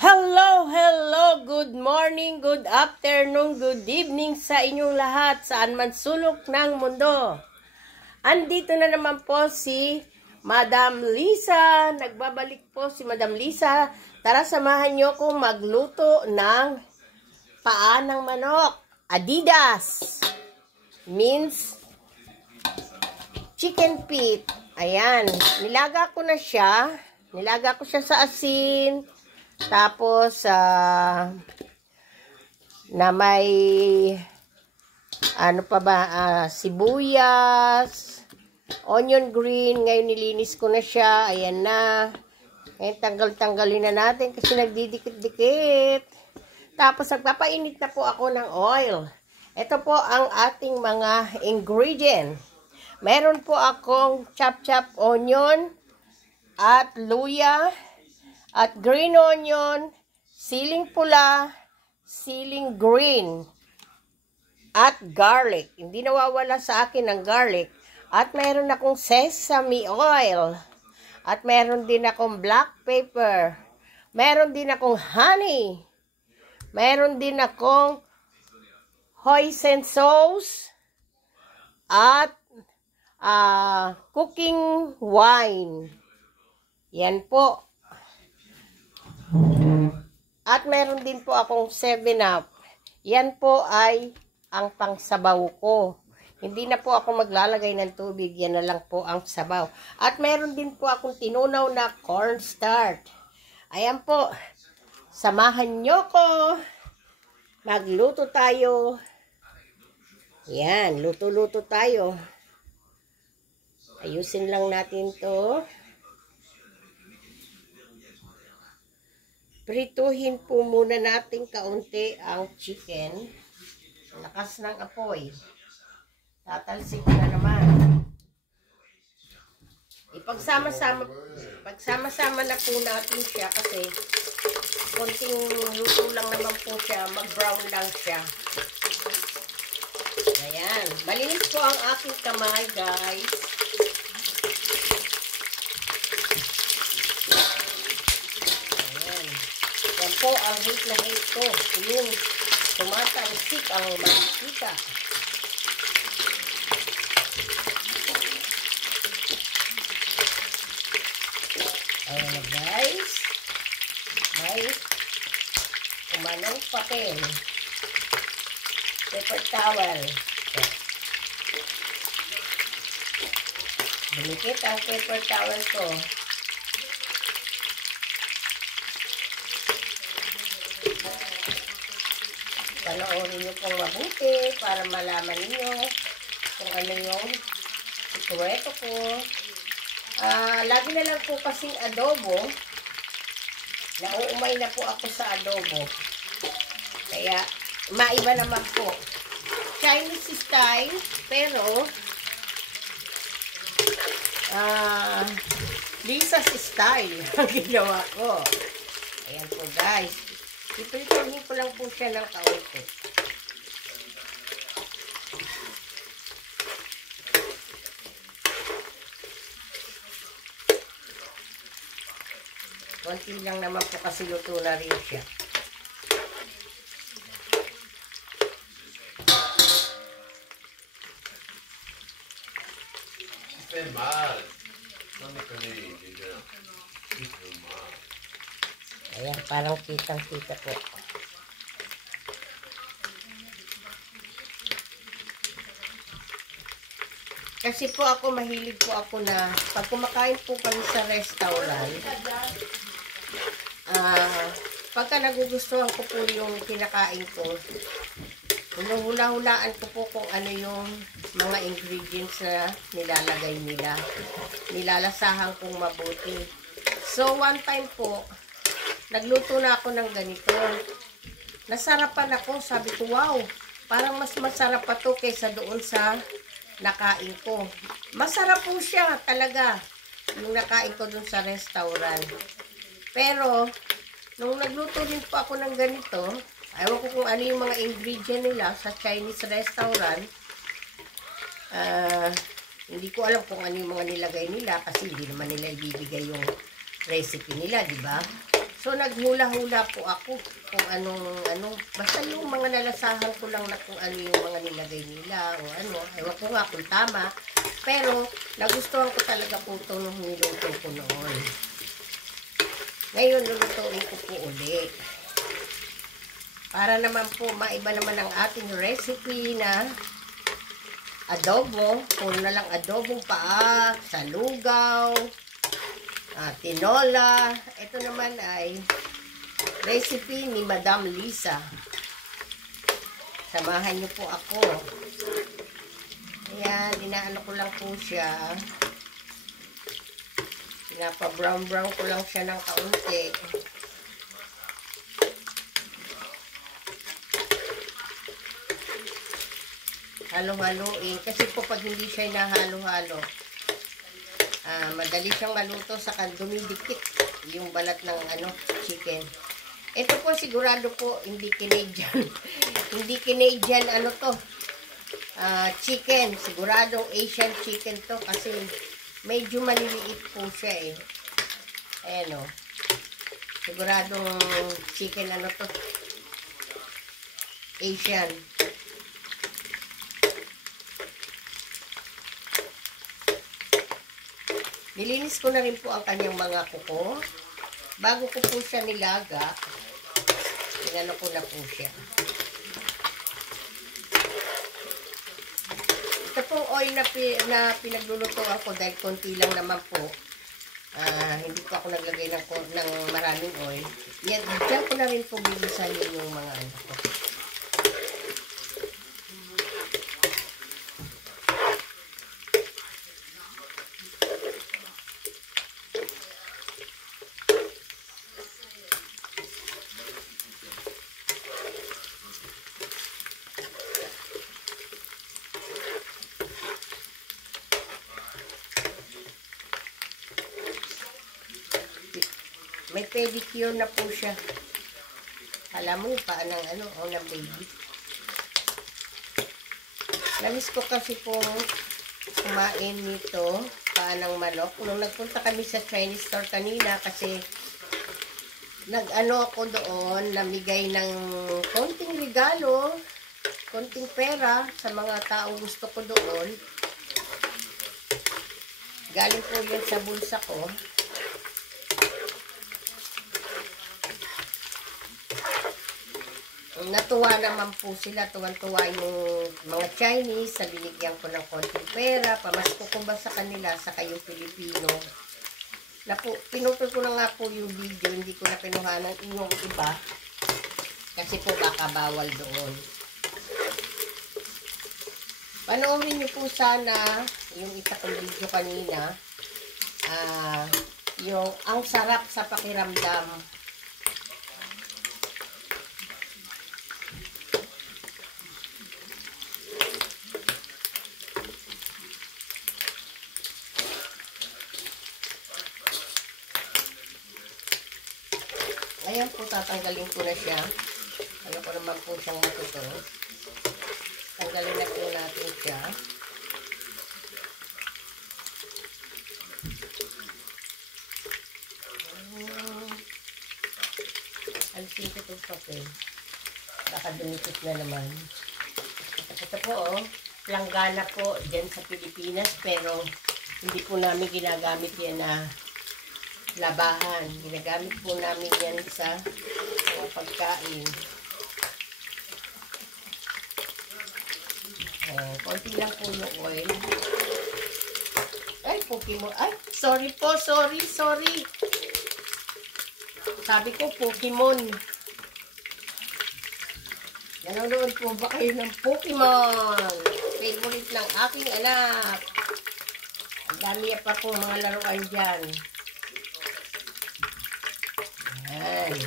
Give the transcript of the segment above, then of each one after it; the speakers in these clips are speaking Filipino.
Hello, hello, good morning, good afternoon, good evening sa inyong lahat, saan man sulok ng mundo. Andito na naman po si Madam Lisa, nagbabalik po si Madam Lisa. Tara, samahan nyo kong magluto ng paa ng manok. Adidas means chicken feet. Ayan, nilaga ko siya sa asin. Tapos, na may, sibuyas, onion green. Ngayon nilinis ko na siya. Ayan na. Ngayon tanggalin na natin kasi nagdidikit-dikit. Tapos, nagpapainit na po ako ng oil. Ito po ang ating mga ingredient. Meron po akong chop-chop onion at luya, at green onion, siling pula, siling green, at garlic. Hindi nawawala sa akin ang garlic. At meron akong sesame oil. At meron din akong black pepper. Meron din akong honey. Meron din akong hoisin sauce. At cooking wine. Yan po. At meron din po akong 7-Up. Yan po ay ang pangsabaw ko. Hindi na po ako maglalagay ng tubig. Yan na lang po ang sabaw. At meron din po akong tinunaw na cornstarch. Ayan po. Samahan nyo ko. Magluto tayo. Yan. Luto-luto tayo. Ayusin lang natin to. Prituhin po muna natin kaunti ang chicken. Lakas ng apoy. Tatalsik na naman. Pagsama-sama na po natin siya kasi konting luto lang naman po siya. Mag-brown lang siya. Ayan. Malinis po ang aking kamay, guys. Yan po ang hate na hate ko. Yung tumatalsik ang mantika. Ayan na, guys. May umanong papel. Paper towel. Bunikit ang paper towel ko. Panoorin nyo pong mabuti para malaman niyo kung ano yung sikreto ko. Lagi na lang po kasing adobo. Nauumay na po ako sa adobo. Kaya, maiba naman po. Chinese style, pero Lisa's style ang ginawa ko. Ayan po, guys. Iprituhin ko lang po siya ng kaunti. Konti lang naman po kasi luto na rin siya. Ayan, parang kitang-kita po. Kasi po ako, mahilig po ako na pag kumakain po kami sa restaurant, pagka nagugustuhan ko po yung kinakain ko, hula-hulaan ko po kung ano yung mga ingredients na nilalagay nila. Nilalasahan kong mabuti. So, one time po, nagluto na ako ng ganito. Nasarapan ako. Sabi ko, wow, parang mas masarap pa to kaysa doon sa nakain ko. Masarap po siya talaga. Yung nakain ko doon sa restaurant. Pero, nung nagluto din po ako ng ganito, ayaw ko kung ano yung mga ingredient nila sa Chinese restaurant. Hindi ko alam kung ano yung mga nilagay nila kasi hindi naman nila ibibigay yung recipe nila, di ba? So, naghula-hula po ako kung anong, basta yung mga nalasahan ko lang na kung ano yung mga nilagay nila o ano. Ewan ko nga kung tama. Pero, nagustuhan ko talaga po itong niluto ko noon. Ngayon, lulutuin ko po uli. Para naman po, maiba naman ang ating recipe na adobo. Puro na lang adobong paa, salugaw, tinola. Ito naman ay recipe ni Madam Lisa. Samahan niyo po ako. Ayan, inaano ko lang po siya. Pinapa-brown-brown ko lang siya ng kaunti. Halo-haloin. Kasi po pag hindi siya hinahalo-halo, madali siyang maluto sa dumidikit yung balat ng chicken. Ito po sigurado po hindi Canadian. Hindi Canadian chicken. Siguradong Asian chicken to kasi medyo maliliit po siya eh. Ayan o. Siguradong chicken to. Asian. Nilinis ko na rin po ang kanyang mga kuko. Bago ko po siya nilaga, inano ko na po siya. Ito pong oil na pinaglulutuan ko dahil konti lang naman po. Hindi po ako naglagay ng maraming oil. Yan, dyan ko na rin po bilisan yung mga ko. May pedicure na po siya. Alam mo, paan ng baby. Namiss ko kasi pong kumain nito, paan ng manok. Nung nagpunta kami sa Chinese store kanina kasi ako doon, namigay ng konting regalo, konting pera sa mga taong gusto ko doon. Galing po yan sa bulsa ko. Natuwa naman po sila, tuwan-tuwa yung mga Chinese sa binigyan ko ng konting pera, pamasko ko ba sa kanila, sa kayong Pilipino. Pinupil ko na nga po yung video, hindi ko na pinuhanan yung iba, kasi po baka bawal doon. Panoorin niyo po sana yung isa kong video kanina, yung ang sarap sa pakiramdam. Ayan po, tatanggalin ko na siya. Ayaw ko naman po siyang matuto. Tanggalin na po natin siya. Alisin ko itong papel. Baka dumikit na naman. Ito po, planggana po dyan sa Pilipinas, pero hindi po namin ginagamit yan na labahan. Ginagamit po namin yan sa mga pagkain. Konti lang po yung oil. Ay, Pokemon. Ay, sorry po. Sorry. Sabi ko, Pokemon. Nanonood po ba kayo ng Pokemon? Favorite ng aking anak. Ang dami pa po mga laruan dyan. Ayan.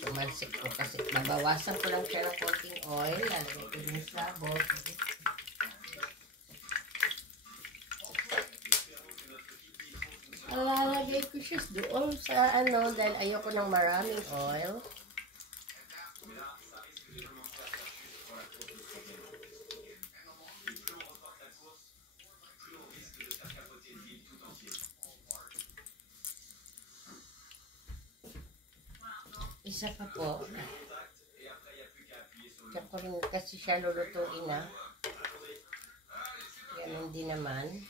Tumalsik ko kasi mabawasan ko lang siya ng konting oil. Lalagay ko din sa bowl. Lalagay ko siya doon sa dahil ayoko ng maraming oil. isa pa po. Diyan ko rin kasi siya lulutuin na. Ganun din naman.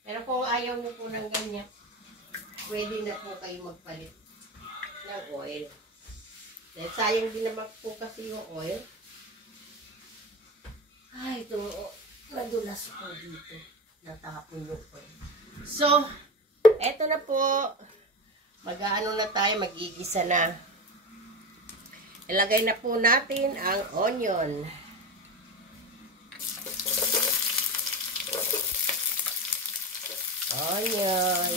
Pero kung ayaw nyo po ng ganyan, pwede na po kayo magpalit ng oil. Dahil sayang din naman po kasi yung oil. Ay, ito, nadulas po dito. Natapon yung oil. So, eto na po. Mag-aano na tayo, magigisa na. Ilagay na po natin ang onion. Onion.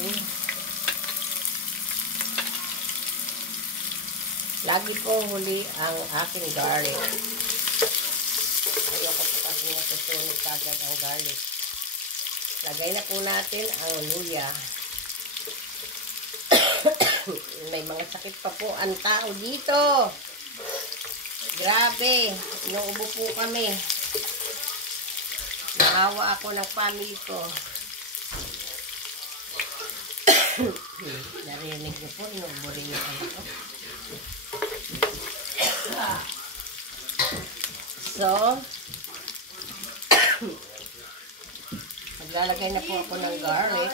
Lagi po huli ang aking garlic. Ayoko po kasi nasusunog kagad ang garlic. Lagay na po natin ang luya. May mga sakit pa po ang tao dito. Grabe, inuubo po kami. Naawa ako ng family ko. Narinig niyo po, inuubo rin yung ano ko. So, maglalagay na po ako ng garlic.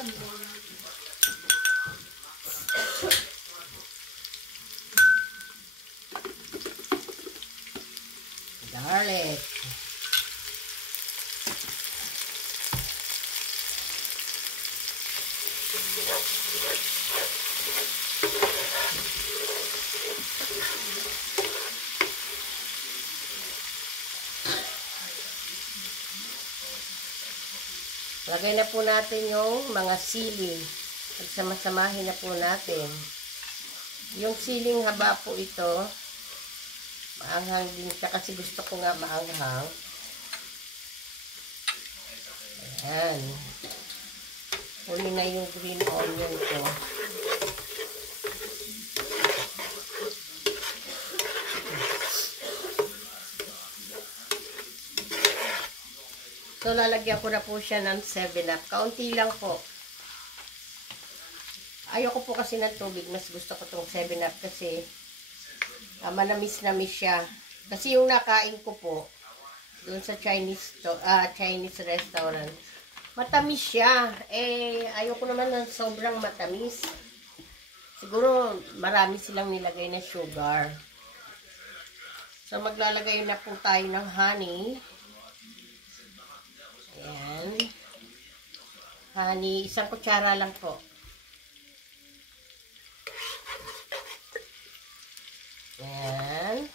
Garlic. Lagay na po natin yung mga sili. Pagsama-samahin na po natin. Yung siling haba po ito. Maanghang din siya kasi gusto ko nga maanghang. Ayan. Huli na yung green onion ko. So, lalagyan ko na po siya ng 7-up. Kaunti lang po. Ayoko po kasi ng tubig. Mas gusto ko itong 7-up kasi manamis-namis siya. Kasi yung nakain ko po, doon sa Chinese restaurant, matamis siya. Eh, ayoko naman ng sobrang matamis. Siguro, marami silang nilagay na sugar. So, maglalagay na po tayo ng honey. Ayan. Honey, 1 kutsara lang po. Ayan.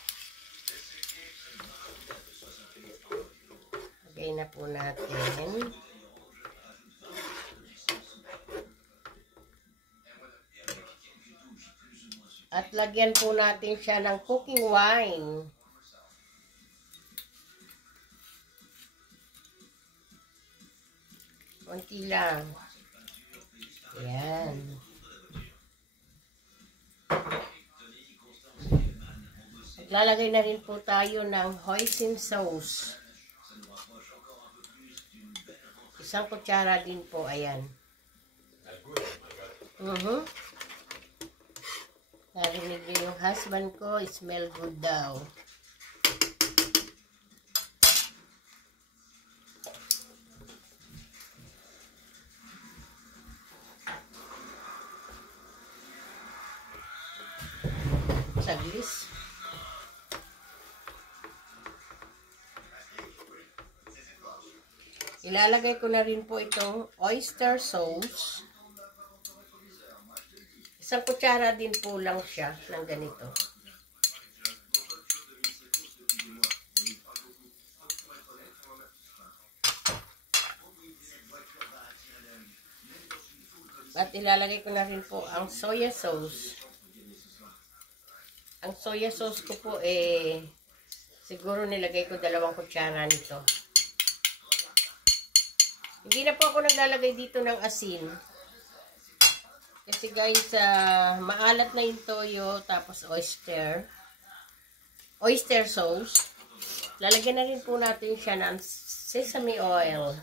Lagay na po natin. At lagyan po natin siya ng cooking wine. Konti lang. Ayan. Lalagay na rin po tayo ng hoisin sauce. 1 kutsara din po. Ayan. Narinig niyo yung husband ko, smell good daw. Saglis. Ilalagay ko na rin po itong oyster sauce. 1 kutsara din po lang siya ng ganito. At ilalagay ko na rin po ang soya sauce. Ang soya sauce ko po siguro nilagay ko 2 kutsara nito. Hindi na po ako naglalagay dito ng asin. Kasi guys, maalat na yung toyo, tapos oyster sauce. Lalagyan na rin po natin siya ng sesame oil.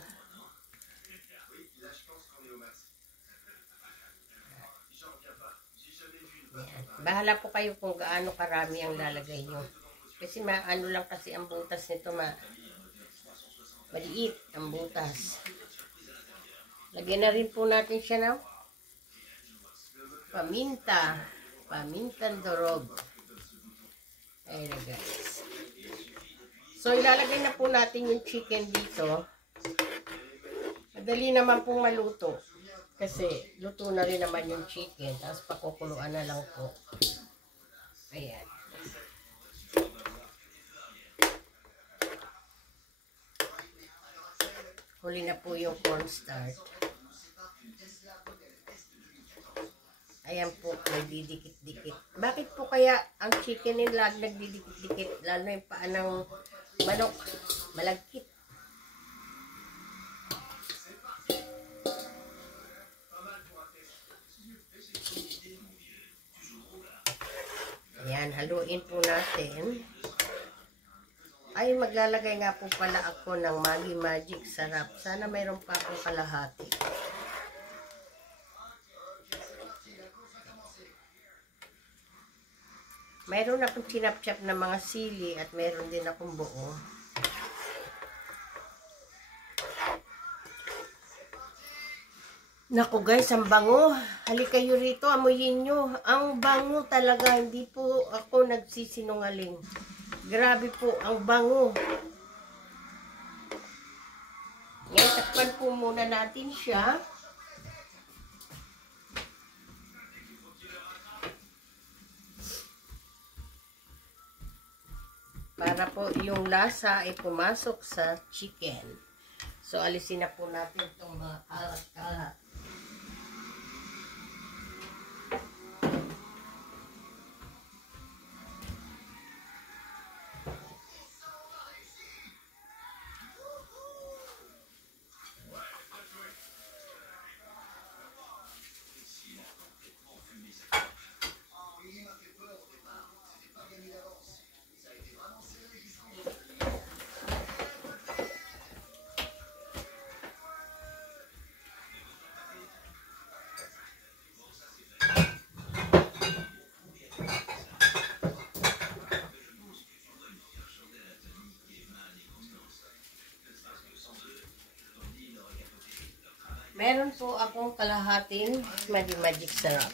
Bahala po kayo kung gaano karami ang lalagay nyo. Kasi ano lang kasi ang butas nito, maliit ang butas. Lagyan na rin po natin siya ng paminta. Pamintang durog. Ayan na guys. So ilalagay na po natin yung chicken dito. Madali naman pong maluto. Kasi luto na rin naman yung chicken. Tapos pakukuluan na lang po. Ayan. Huli na po yung cornstarch. Ayan po, nagdidikit-dikit. Bakit po kaya ang chicken nila nagdidikit-dikit? Lalo yung paa ng manok, malagkit. Ayan, haluin po natin. Ay, maglalagay nga po pala ako ng Maggi Magic Sarap. Sana mayroon pa akong kalahati. Mayroon akong chinap-chap na mga sili at mayroon din akong buo. Naku guys, ang bango. Halika kayo rito, amuyin nyo. Ang bango talaga, hindi po ako nagsisinungaling. Grabe po, ang bango. Ngayon, takpan po muna natin siya. Para po yung lasa ay pumasok sa chicken. So, alisin na po natin itong mga kalat-kalat. Meron po akong kalahating Maggi Magic Sarap.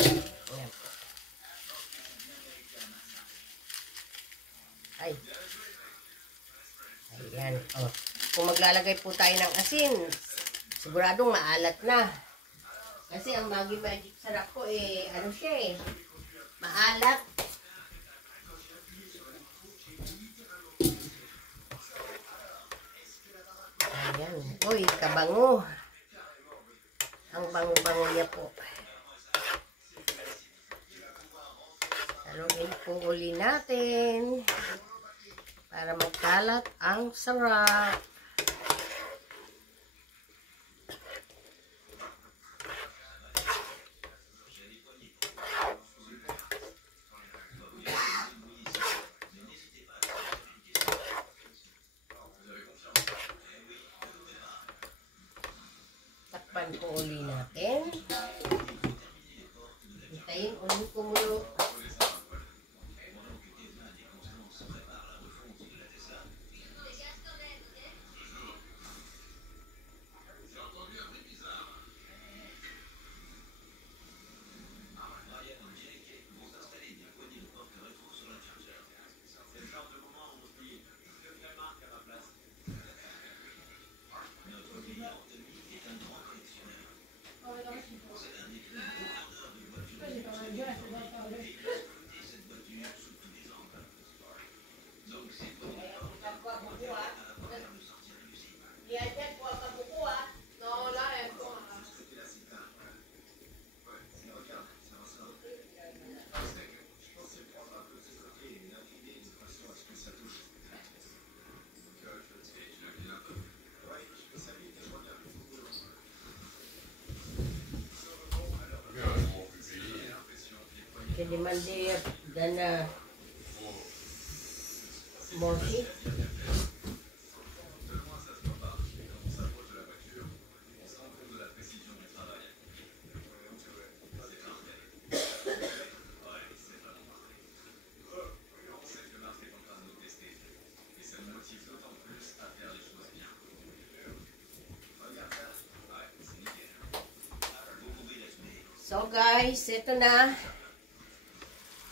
Ayan po. Ay. Ayan. Oh. Kung maglalagay po tayo ng asin, siguradong maalat na. Kasi ang Maggi Magic Sarap po ano siya maalat. Ayan. Uy, kabango. Ang bango-bango niya po. Haluin po uli natin. Para magkalat ang sarap. Takpan po uli natin. Hintayin uli kumulo. Je demandais Dana Moshi. So guys, ito na.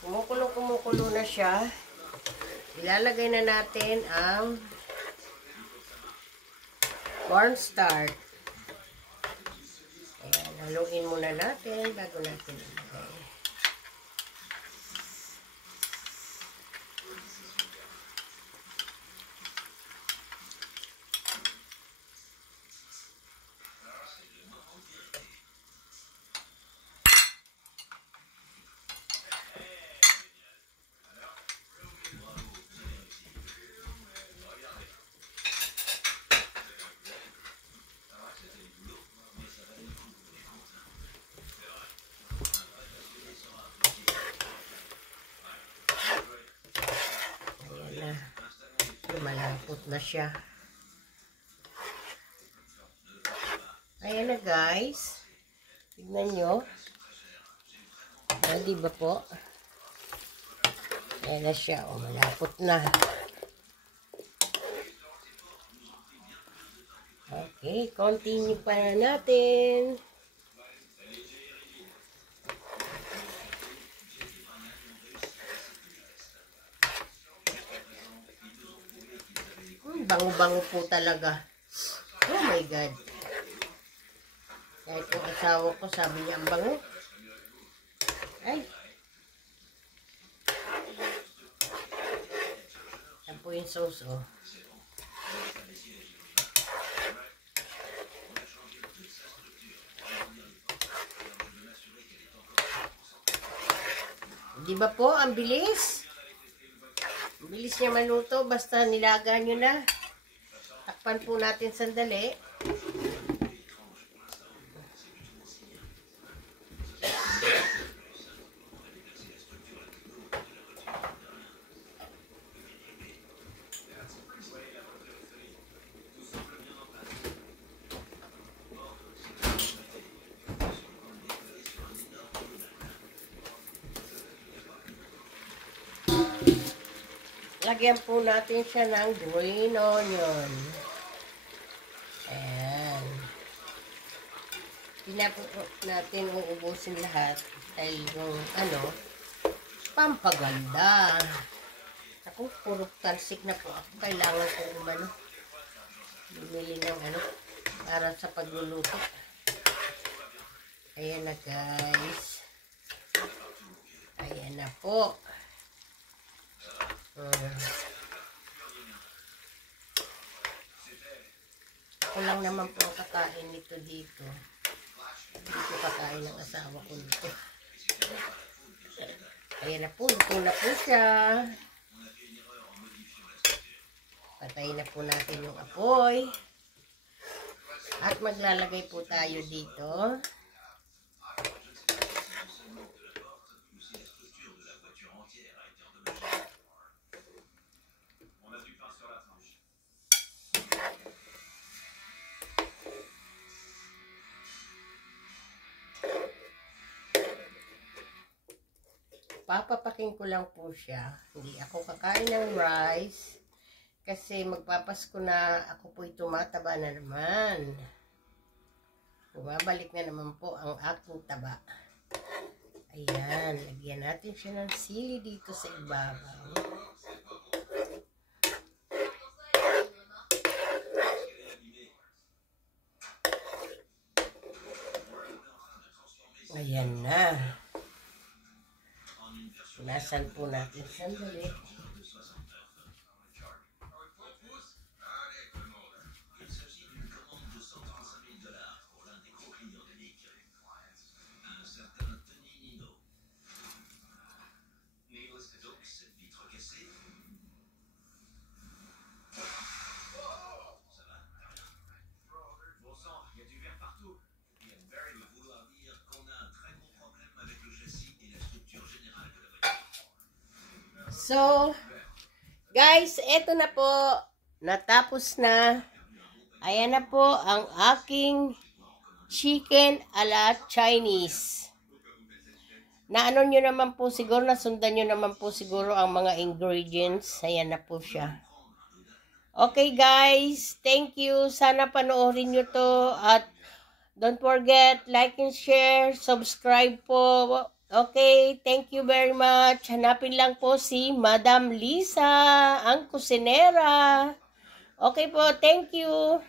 Kumukulo na siya. Ilalagay na natin ang cornstarch. Ayan, haluin muna natin bago natin ilagay. Malapot na siya. Ayan na guys. Tignan nyo. Di ba po? Ayan na siya. O, malapot na. Okay. Continue pa na natin. Bango-bango po talaga. Oh my God. Kahit yung asawa ko, sabi niya ang bango. Ay. Yan po yung sauce, oh. Di ba po? Ang bilis. Ang bilis niya maluto. Basta nilaga nyo na. Takpan po natin sandali. Lagyan po natin siya ng green onion. Ayan. Hindi na po natin uubusin lahat. Dahil yung pampaganda. Ako, puro tansik na po ako. Kailangan ko bumili ng para sa pagluluto. Ayan na guys. Ayan na po. Ako lang naman po ang kakain nito dito. Hindi ko kakain ng asawa ko nito. Ayan na po, luto na po siya. Patayin na po natin yung apoy. At maglalagay po tayo dito. Papapaking ko lang po siya. Hindi ako kakain ng rice. Kasi magpapasko na ako po'y tumataba na naman. Bumabalik na naman po ang aking taba. Ayan. Lagyan natin siya ng sili dito sa ibabaw. Ayan na. Punasan po natin sandali. So, guys, eto na po. Natapos na. Ayan na po ang aking chicken a la Chinese. Naano nyo naman po siguro, nasundan nyo naman po siguro ang mga ingredients. Ayan na po siya. Okay guys, thank you. Sana panoorin nyo to at Don't forget, like and share, subscribe po. Okay, thank you very much. Hanapin lang po si Madam Lisa, ang kusinera. Okay po, thank you.